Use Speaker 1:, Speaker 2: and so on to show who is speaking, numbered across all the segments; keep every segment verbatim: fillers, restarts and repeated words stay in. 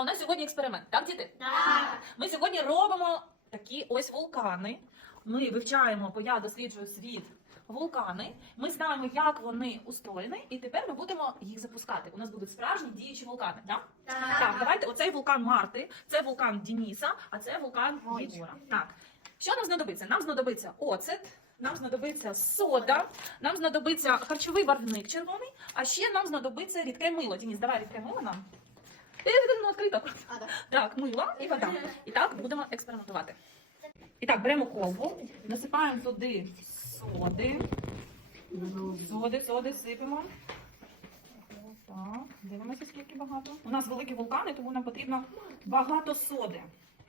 Speaker 1: у нас сьогодні експеримент, так, діти?
Speaker 2: Так.
Speaker 1: Ми сьогодні робимо такі ось вулкани. Ми вивчаємо, бо я досліджую світ вулкани. Ми знаємо, як вони устроєні, і тепер ми будемо їх запускати. У нас будуть справжні діючі вулкани, так?
Speaker 2: Так.
Speaker 1: Так, давайте. Оцей вулкан Марти, це вулкан Дениса, а це вулкан Єгора. Так. Що нам знадобиться? Нам знадобиться оцет, нам знадобиться сода, нам знадобиться харчовий барвник червоний, а ще нам знадобиться рідке мило. Денис, давай рідке мило нам. Ти ну, відкрито. Так, мило і вода. І так будемо експериментувати. І так, беремо колбу, насипаємо туди соди. Соди, соди сипемо. Так, дивимося, скільки багато. У нас великі вулкани, тому нам потрібно багато соди.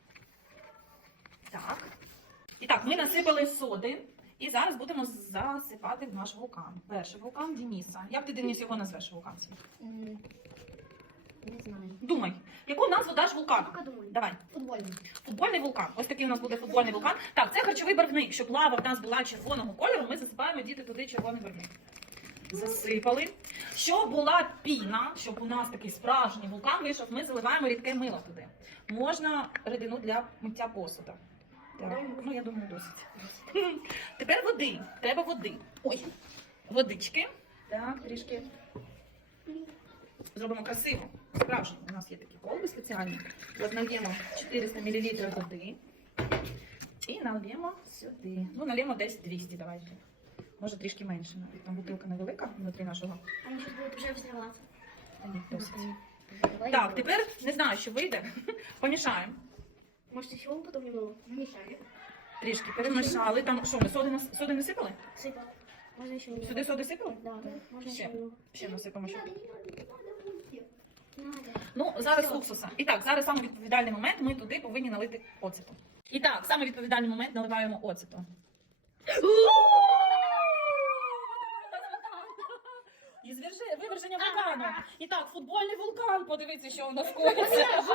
Speaker 1: Так. І так, ми насипали соди. І зараз будемо засипати в наш вулкан. Перший вулкан Дениса. Як ти, Денис, його назвеш вулкан свій?
Speaker 2: Не знаю.
Speaker 1: Думай, яку назву даш вулкану?
Speaker 2: Пока думаю.
Speaker 1: Давай.
Speaker 2: Футбольный.
Speaker 1: Футбольний вулкан. Ось такий у нас буде футбольний вулкан. Так, це харчовий барвник. Щоб лава в нас була червоного кольору, ми засипаємо діти туди червоний барвник. Засипали. Щоб була піна, щоб у нас такий справжній вулкан вийшов, ми заливаємо рідке мило туди. Можна рідину для миття посуда. Так, ну я думаю, досить. Тепер води. Треба води. Ой, водички. Так, трішки. Зробимо красиво. Справжньо. У нас є такі колби спеціальні. От нальємо чотириста мілілітрів води. І нальємо сюди. Ну, нальємо десь двісті, давайте. Може трішки менше. Навіть там бутилка невелика внутрі нашого.
Speaker 2: Они сейчас будут уже взрываться.
Speaker 1: Та ні, досить. Так, тепер не знаю, що вийде. Помішаємо.
Speaker 2: Может, еще потом немного? Мешали.
Speaker 1: Трішки перемішали. Там що, ми соди, нас- соди не сипали?
Speaker 2: Сыпал. Можно еще немного?
Speaker 1: Сюди соди сипали?
Speaker 2: Да, да. Можно
Speaker 1: Ще.
Speaker 2: еще немного.
Speaker 1: Ще насипаємо. Ще.
Speaker 2: Надо, не надо, не надо. Надо.
Speaker 1: Ну, зараз уксуса. І так, зараз саме відповідальний момент, ми туди повинні налити оцету. І так, саме відповідальний момент наливаємо оцету. І звірже- виверження вулкану. І так, футбольний вулкан, подивіться, що у нас коїться.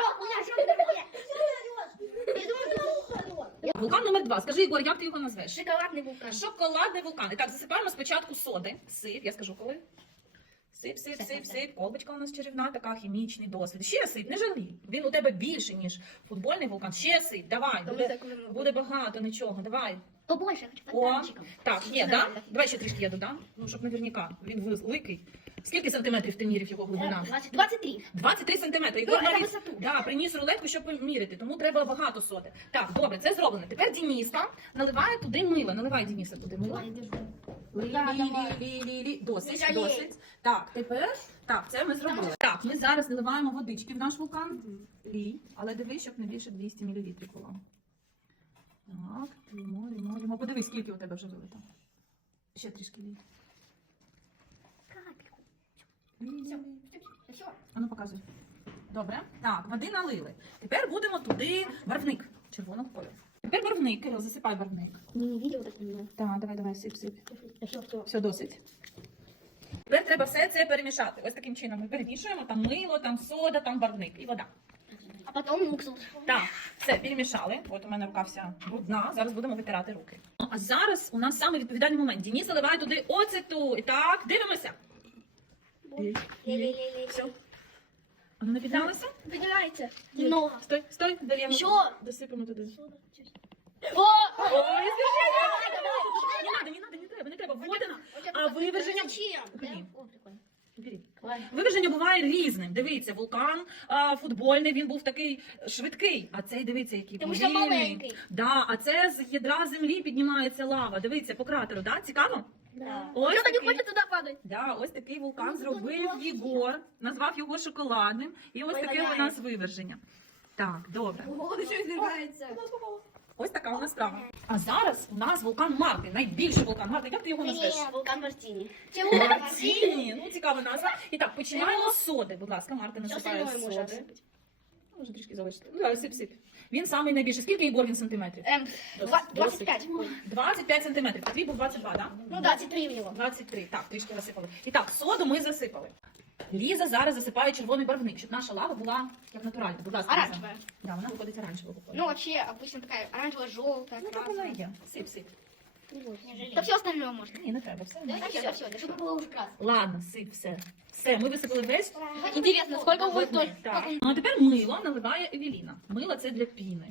Speaker 1: Вулкан номер два. Скажи, Ігор, як ти його назвеш?
Speaker 2: Шоколадный вулкан.
Speaker 1: Шоколадний вулкан. І так, засипаємо спочатку соди. Сип, я скажу коли. Сип, сип, сип, сип. Колбочка у нас чарівна, така, хімічний дослід. Ще сип, не жалій. Він у тебе більше, ніж футбольний вулкан. Ще сип, давай. Буде, буде багато нічого, давай.
Speaker 2: Побольше, я хочу
Speaker 1: О,
Speaker 2: фонтанчиком.
Speaker 1: так, є, да? Давай ще трішки я додам, ну, щоб наверняка. Він великий. Скільки сантиметрів ти міряв його глибина?
Speaker 2: двадцать двадцать три.
Speaker 1: двадцять три сантиметри.
Speaker 2: Ну,
Speaker 1: Ігор
Speaker 2: це
Speaker 1: навіть-
Speaker 2: висоту.
Speaker 1: да, приніс рулетку, щоб поміряти, тому треба багато соди. Так, добре, це зроблено. Тепер Дениска наливає туди мило. Наливай, Дениса, туди мило. Лі-лі-лі-лі-лі-лі. Досить,
Speaker 2: Не
Speaker 1: досить. Так, тепер, так, це ми зробили. Так, ми зараз наливаємо водички в наш вулкан. Лій, але дивись, щоб не більше двісті мілілітрів було. Так, лімо, лімо, лімо. Подивись, скільки у тебе вже вилито. Ще трішки лій.
Speaker 2: Капельку.
Speaker 1: Лій.
Speaker 2: Все.
Speaker 1: А ну показуй. Добре. Так, води налили. Тепер будемо туди барвник червоного кольору. Тепер барвник, Кирил, засипай барвник.
Speaker 2: Не, не видел так немного.
Speaker 1: Так, давай, давай, сип, сип.
Speaker 2: Все, все.
Speaker 1: Все, досить. Тепер треба все це перемішати. Ось таким чином ми перемішуємо. Там мило, там сода, там барвник і вода.
Speaker 2: А потом уксус.
Speaker 1: Так, все, перемішали. От у мене рука вся брудна. Зараз будемо витирати руки. А зараз у нас саме відповідальний момент. Денис заливає туди оцету. І так, дивимося.
Speaker 2: Ле-ле-ле-ле.
Speaker 1: Все. Воно не піднялося?
Speaker 2: Поднимается. Немного.
Speaker 1: Стой, стой, даємо.
Speaker 2: Що?
Speaker 1: Досипемо туди.
Speaker 2: О!
Speaker 1: Ой, не надо, не надо, не треба, не треба. Вода. А виверження?
Speaker 2: Зачем?
Speaker 1: Блін.
Speaker 2: О, прикольно.
Speaker 1: Бери.
Speaker 2: Ладно.
Speaker 1: Виверження буває різним. Дивіться, вулкан а, футбольний, він був такий швидкий. А цей, дивіться, який
Speaker 2: Тому що
Speaker 1: повільний.
Speaker 2: маленький.
Speaker 1: Да, а це з ядра землі піднімається лава. Дивіться, по кратеру, да? Цікаво?
Speaker 2: Да.
Speaker 1: Ось
Speaker 2: Кто-то не
Speaker 1: такий.
Speaker 2: хочет туда падать.
Speaker 1: Да, ось такий вулкан зробив Єгор, назвав його шоколадним. І ось таке у нас виверження. Так, добре.
Speaker 2: Он еще избегается.
Speaker 1: Ось така у нас справа. А зараз у нас вулкан Марти, найбільший вулкан Марти. Як ти його назвеш?
Speaker 2: Вулкан Мартини.
Speaker 1: Мартіні. Ну, цікава назва. І так, починаємо з соди. Будь ласка, Марта насипає
Speaker 2: остальное можно
Speaker 1: соди. Може трішки залишити. Ну, давай, сип-сип. Він самий найбільший. Скільки Ігор він сантиметрів?
Speaker 2: Эм, два- двадцать пять.
Speaker 1: двадцять п'ять сантиметрів. Твій був двадцять два, так?
Speaker 2: Ну, двадцать три у него.
Speaker 1: двадцять три. Так, трішки засипали. І так, соду ми засипали. Ліза зараз засипає червоний барвник, щоб наша лава була як натуральна. Будь ласка, Ліза.
Speaker 2: Оранжевая.
Speaker 1: Да, вона виходить оранжевого кольору.
Speaker 2: Ну, вообще, обычно такая оранжево-желтая,
Speaker 1: Ну, так вона і
Speaker 2: красная.
Speaker 1: є. Сип-сип.
Speaker 2: Да все остальное можно.
Speaker 1: Ні, не треба, все.
Speaker 2: Давайте все, все, чтобы было уже красиво.
Speaker 1: Ладно, сип, все. Все, ми висипали весь.
Speaker 2: Интересно, сколько будет
Speaker 1: Води.
Speaker 2: той?
Speaker 1: Так. Ну, а тепер мило наливає Евеліна. Мило це для піни.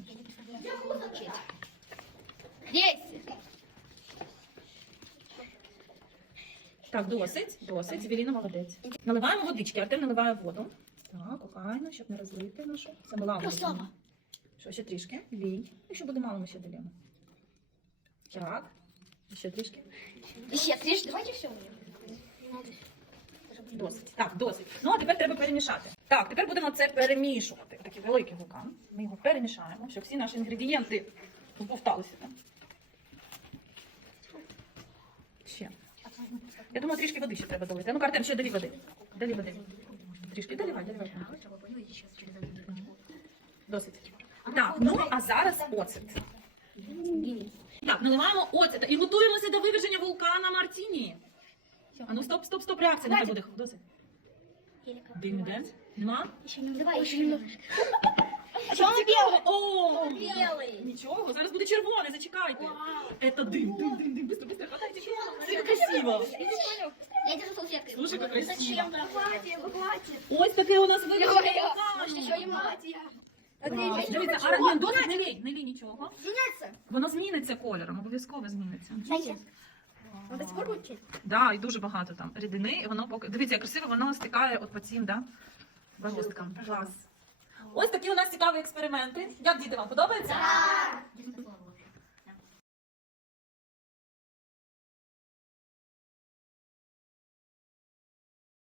Speaker 2: Десять.
Speaker 1: Так, досить, досить. Евеліна молодець. Наливаємо водички. Артем наливає воду. Так, охайно, щоб не розлити нашу. Це була вода. Що, ще трішки? Лій. Якщо буде мало, ми ще долємо. Так. Ще трішки.
Speaker 2: Еще три, давайте все.
Speaker 1: Досить. Так, досить. Ну, а тепер треба перемішати. Так, тепер будемо це перемішувати. Такий великий вулкан. Ми його перемішаємо, щоб всі наші інгредієнти вповталися там. Ще. Я думаю, трішки води ще треба долити. Ну, Артем, ще долі води. Долі води. Трішки доливай, доливай. Досить. Так, ну, а зараз оцет. Так, наливаємо оцет і готуємося до виверження вулкана Мартіні. А ну, стоп, стоп, стоп, реакція не буде. Досить. Дим іде. Нема?
Speaker 2: Еще не давай, еще немного.
Speaker 1: Чого білого? О!
Speaker 2: Белый.
Speaker 1: Нічого, зараз буде червоне, зачекайте. Це дим, дим, дим, дим. Быстро, быстро, хватайте. Це як красиво.
Speaker 2: Я держу салфеткой.
Speaker 1: Слушай, как красиво.
Speaker 2: Зачем? Хватит, хватит.
Speaker 1: Ось таке у нас виверження
Speaker 2: Еще
Speaker 1: вулкану.
Speaker 2: и мать.
Speaker 1: Клас. Дивіться, а ні, досить не лій, не лій нічого.
Speaker 2: Меняется.
Speaker 1: Воно зміниться кольором, обов'язково зміниться.
Speaker 2: Дайте. Надо скоро учить?
Speaker 1: Да, і дуже багато там рідини, і воно поки. Дивіться, як красиво воно стикає от по цим, да? Бороздкам. Клас. Ось такі у нас цікаві експерименти. Як діти вам подобається? Так!